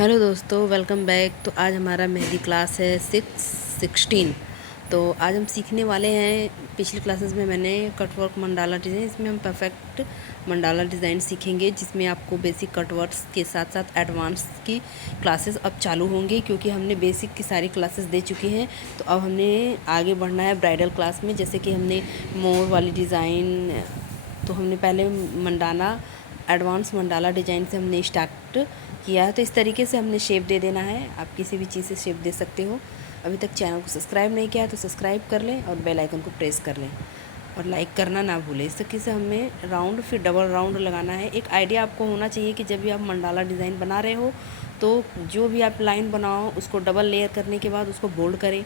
Hello दोस्तों, welcome back. तो आज हमारा मेहंदी क्लास है 616। तो आज हम सीखने वाले हैं, पिछली क्लासेस में मैंने कटवर्क मंडाला डिज़ाइन, इसमें हम परफेक्ट मंडाला डिज़ाइन सीखेंगे, जिसमें आपको बेसिक कटवर्क्स के साथ साथ एडवांस की क्लासेस अब चालू होंगी, क्योंकि हमने बेसिक की सारी क्लासेस दे चुके हैं। तो अब हमने आगे बढ़ना है ब्राइडल क्लास में। जैसे कि हमने मोर वाली डिज़ाइन, तो हमने पहले मंडाना एडवांस मंडाला डिज़ाइन से हमने स्टार्ट किया है। तो इस तरीके से हमने शेप दे देना है। आप किसी भी चीज़ से शेप दे सकते हो। अभी तक चैनल को सब्सक्राइब नहीं किया है तो सब्सक्राइब कर लें और बेल आइकन को प्रेस कर लें और लाइक करना ना भूलें। इस तरीके से हमें राउंड फिर डबल राउंड लगाना है। एक आइडिया आपको होना चाहिए कि जब भी आप मंडाला डिज़ाइन बना रहे हो तो जो भी आप लाइन बनाओ उसको डबल लेयर करने के बाद उसको बोल्ड करें,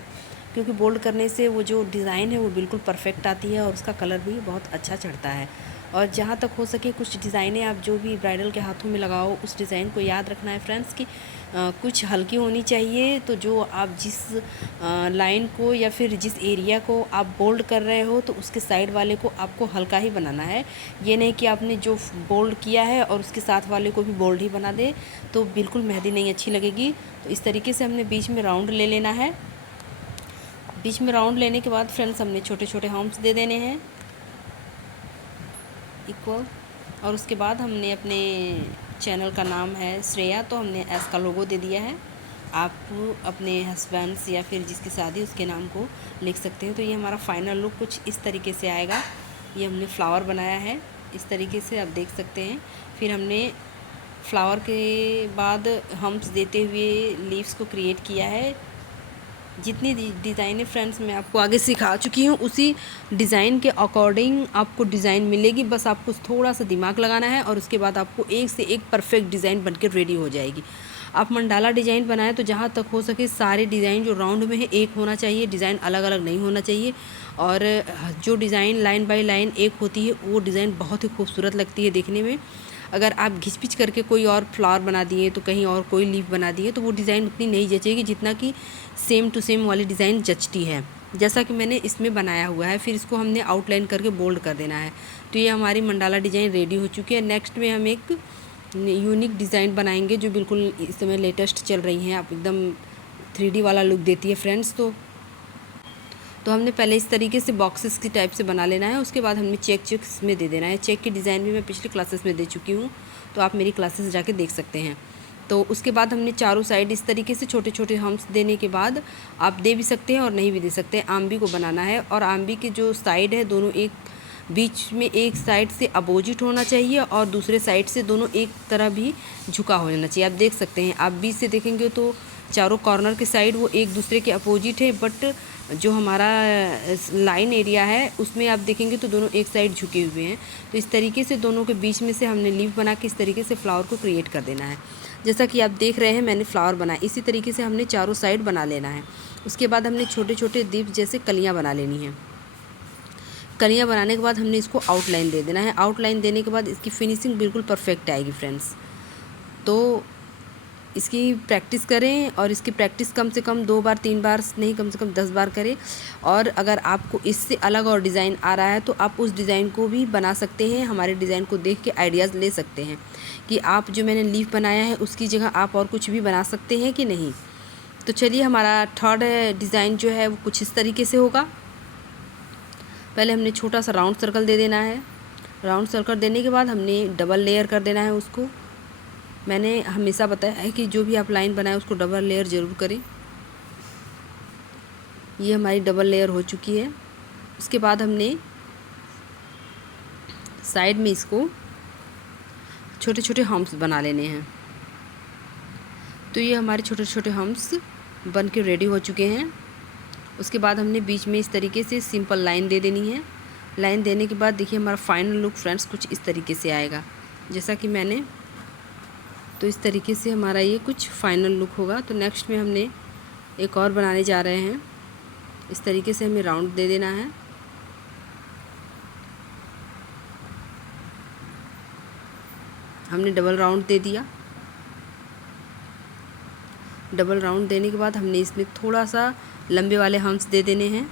क्योंकि बोल्ड करने से वो जो डिज़ाइन है वो बिल्कुल परफेक्ट आती है और उसका कलर भी बहुत अच्छा चढ़ता है। और जहाँ तक हो सके कुछ डिज़ाइनें आप जो भी ब्राइडल के हाथों में लगाओ उस डिज़ाइन को याद रखना है फ्रेंड्स कि कुछ हल्की होनी चाहिए। तो जो आप जिस लाइन को या फिर जिस एरिया को आप बोल्ड कर रहे हो तो उसके साइड वाले को आपको हल्का ही बनाना है। ये नहीं कि आपने जो बोल्ड किया है और उसके साथ वाले को भी बोल्ड ही बना दे, तो बिल्कुल मेहंदी नहीं अच्छी लगेगी। तो इस तरीके से हमने बीच में राउंड ले लेना है। बीच में राउंड लेने के बाद फ्रेंड्स हमने छोटे छोटे हम्प्स दे देने हैं इक्वल। और उसके बाद हमने अपने चैनल का नाम है श्रेया, तो हमने एस का लोगो दे दिया है। आप अपने हस्बैंड्स या फिर जिसकी शादी उसके नाम को लिख सकते हैं। तो ये हमारा फाइनल लुक कुछ इस तरीके से आएगा। ये हमने फ्लावर बनाया है इस तरीके से, आप देख सकते हैं। फिर हमने फ्लावर के बाद हम्प्स देते हुए लीव्स को क्रिएट किया है। जितनी डिज़ाइनें फ्रेंड्स मैं आपको आगे सिखा चुकी हूँ उसी डिज़ाइन के अकॉर्डिंग आपको डिज़ाइन मिलेगी। बस आपको थोड़ा सा दिमाग लगाना है और उसके बाद आपको एक से एक परफेक्ट डिज़ाइन बनकर रेडी हो जाएगी। आप मंडाला डिज़ाइन बनाएं तो जहाँ तक हो सके सारे डिज़ाइन जो राउंड में है एक होना चाहिए, डिज़ाइन अलग अलग नहीं होना चाहिए। और जो डिज़ाइन लाइन बाय लाइन एक होती है वो डिज़ाइन बहुत ही खूबसूरत लगती है देखने में। अगर आप घिच-पिच करके कोई और फ्लावर बना दिए तो कहीं और कोई लीफ बना दिए तो वो डिज़ाइन उतनी नहीं जचेगी जितना कि सेम टू सेम वाली डिज़ाइन जचती है, जैसा कि मैंने इसमें बनाया हुआ है। फिर इसको हमने आउटलाइन करके बोल्ड कर देना है। तो ये हमारी मंडाला डिज़ाइन रेडी हो चुकी है। नेक्स्ट में हम एक यूनिक डिज़ाइन बनाएंगे जो बिल्कुल इस समय लेटेस्ट चल रही हैं, आप एकदम 3D वाला लुक देती है फ्रेंड्स। तो हमने पहले इस तरीके से बॉक्सेस की टाइप से बना लेना है। उसके बाद हमने चेक में दे देना है। चेक की डिज़ाइन भी मैं पिछली क्लासेस में दे चुकी हूँ, तो आप मेरी क्लासेस जाके देख सकते हैं। तो उसके बाद हमने चारों साइड इस तरीके से छोटे छोटे हम्प्स देने के बाद आप दे भी सकते हैं और नहीं भी दे सकते हैं। आम्बी को बनाना है और आम्बी के जो साइड है दोनों एक बीच में एक साइड से अपोजिट होना चाहिए और दूसरे साइड से दोनों एक तरह भी झुका हो जाना चाहिए। आप देख सकते हैं, आप बीच से देखेंगे तो चारों कॉर्नर के साइड वो एक दूसरे के अपोजिट है, बट जो हमारा लाइन एरिया है उसमें आप देखेंगे तो दोनों एक साइड झुके हुए हैं। तो इस तरीके से दोनों के बीच में से हमने लीफ बना के इस तरीके से फ्लावर को क्रिएट कर देना है। जैसा कि आप देख रहे हैं मैंने फ्लावर बनाया, इसी तरीके से हमने चारों साइड बना लेना है। उसके बाद हमने छोटे छोटे दीप जैसे कलियाँ बना लेनी हैं। कलियाँ बनाने के बाद हमने इसको आउटलाइन दे देना है। आउटलाइन देने के बाद इसकी फिनिशिंग बिल्कुल परफेक्ट आएगी फ्रेंड्स। तो इसकी प्रैक्टिस करें और इसकी प्रैक्टिस कम से कम 2 बार 3 बार नहीं, कम से कम 10 बार करें। और अगर आपको इससे अलग और डिज़ाइन आ रहा है तो आप उस डिज़ाइन को भी बना सकते हैं। हमारे डिज़ाइन को देख के आइडियाज़ ले सकते हैं कि आप जो मैंने लीफ बनाया है उसकी जगह आप और कुछ भी बना सकते हैं कि नहीं। तो चलिए, हमारा थर्ड डिज़ाइन जो है वो कुछ इस तरीके से होगा। पहले हमने छोटा सा राउंड सर्कल दे देना है। राउंड सर्कल देने के बाद हमने डबल लेयर कर देना है उसको। मैंने हमेशा बताया है कि जो भी आप लाइन बनाए उसको डबल लेयर ज़रूर करें। ये हमारी डबल लेयर हो चुकी है। उसके बाद हमने साइड में इसको छोटे छोटे हम्प्स बना लेने हैं। तो ये हमारे छोटे छोटे हम्प्स बन के रेडी हो चुके हैं। उसके बाद हमने बीच में इस तरीके से सिंपल लाइन दे देनी है। लाइन देने के बाद देखिए हमारा फाइनल लुक फ्रेंड्स कुछ इस तरीके से आएगा, जैसा कि मैंने, तो इस तरीके से हमारा ये कुछ फाइनल लुक होगा। तो नेक्स्ट में हमने एक और बनाने जा रहे हैं। इस तरीके से हमें राउंड दे देना है। हमने डबल राउंड दे दिया। डबल राउंड देने के बाद हमने इसमें थोड़ा सा लंबे वाले हम्प्स दे देने हैं।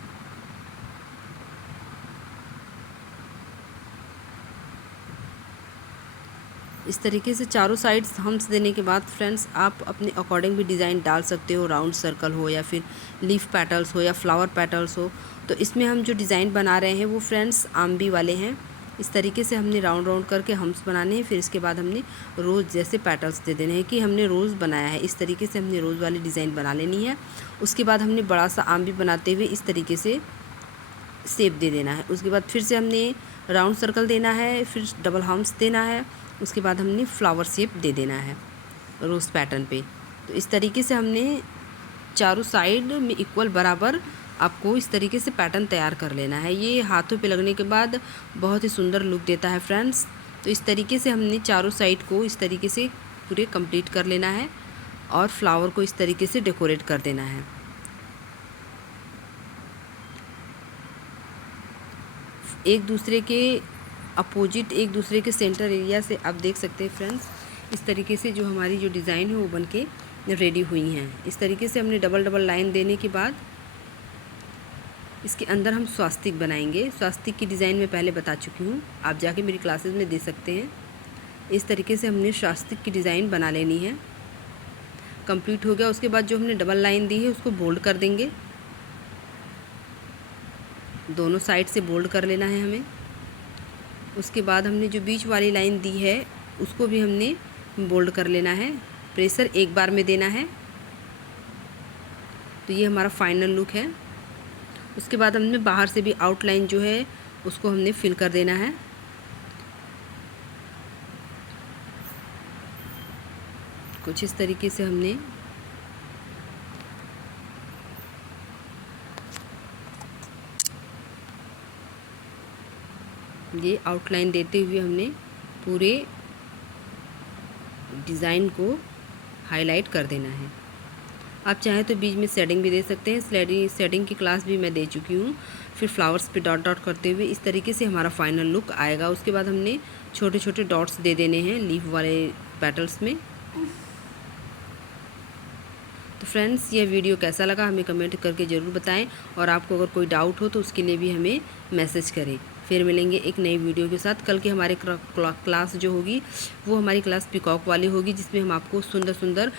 इस तरीके से चारों साइड्स हम्स देने के बाद फ्रेंड्स आप अपने अकॉर्डिंग भी डिज़ाइन डाल सकते हो, राउंड सर्कल हो या फिर लीफ पेटल्स हो या फ्लावर पेटल्स हो। तो इसमें हम जो डिज़ाइन बना रहे हैं वो फ्रेंड्स आम्बी वाले हैं। इस तरीके से हमने राउंड राउंड करके हम्स बनाने हैं, फिर इसके बाद हमने रोज़ जैसे पेटल्स दे देने हैं कि हमने रोज़ बनाया है। इस तरीके से हमने रोज़ वाली डिज़ाइन बना लेनी है। उसके बाद हमने बड़ा सा आम्बी बनाते हुए इस तरीके से शेप दे देना है। उसके बाद फिर से हमने राउंड सर्कल देना है, फिर डबल हम्स देना है। उसके बाद हमने फ्लावर शेप दे देना है रोज़ पैटर्न पे। तो इस तरीके से हमने चारों साइड में इक्वल बराबर आपको इस तरीके से पैटर्न तैयार कर लेना है। ये हाथों पे लगने के बाद बहुत ही सुंदर लुक देता है फ्रेंड्स। तो इस तरीके से हमने चारों साइड को इस तरीके से पूरे कंप्लीट कर लेना है और फ्लावर को इस तरीके से डेकोरेट कर देना है। एक दूसरे के अपोजिट, एक दूसरे के सेंटर एरिया से आप देख सकते हैं फ्रेंड्स, इस तरीके से जो हमारी जो डिज़ाइन है वो बनके रेडी हुई हैं। इस तरीके से हमने डबल डबल लाइन देने के बाद इसके अंदर हम स्वास्तिक बनाएंगे। स्वास्तिक की डिज़ाइन मैं पहले बता चुकी हूँ, आप जाके मेरी क्लासेस में दे सकते हैं। इस तरीके से हमने स्वास्तिक की डिज़ाइन बना लेनी है। कंप्लीट हो गया। उसके बाद जो हमने डबल लाइन दी है उसको बोल्ड कर देंगे, दोनों साइड से बोल्ड कर लेना है हमें। उसके बाद हमने जो बीच वाली लाइन दी है उसको भी हमने बोल्ड कर लेना है। प्रेशर एक बार में देना है। तो ये हमारा फाइनल लुक है। उसके बाद हमने बाहर से भी आउटलाइन जो है उसको हमने फिल कर देना है। कुछ इस तरीके से हमने ये आउटलाइन देते हुए हमने पूरे डिज़ाइन को हाईलाइट कर देना है। आप चाहें तो बीच में शेडिंग भी दे सकते हैं। शेडिंग की क्लास भी मैं दे चुकी हूँ। फिर फ्लावर्स पे डॉट डॉट करते हुए इस तरीके से हमारा फाइनल लुक आएगा। उसके बाद हमने छोटे छोटे डॉट्स दे देने हैं लीफ वाले पेटल्स में। तो फ्रेंड्स ये वीडियो कैसा लगा हमें कमेंट करके ज़रूर बताएं, और आपको अगर कोई डाउट हो तो उसके लिए भी हमें मैसेज करें। फिर मिलेंगे एक नई वीडियो के साथ। कल की हमारी क्लास जो होगी वो हमारी क्लास पिकॉक वाली होगी, जिसमें हम आपको सुंदर सुंदर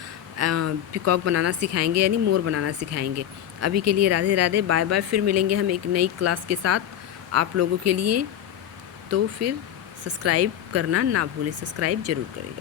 पिकॉक बनाना सिखाएंगे, यानी मोर बनाना सिखाएंगे। अभी के लिए राधे राधे, बाय बाय। फिर मिलेंगे हम एक नई क्लास के साथ आप लोगों के लिए। तो फिर सब्सक्राइब करना ना भूलें, सब्सक्राइब ज़रूर करें।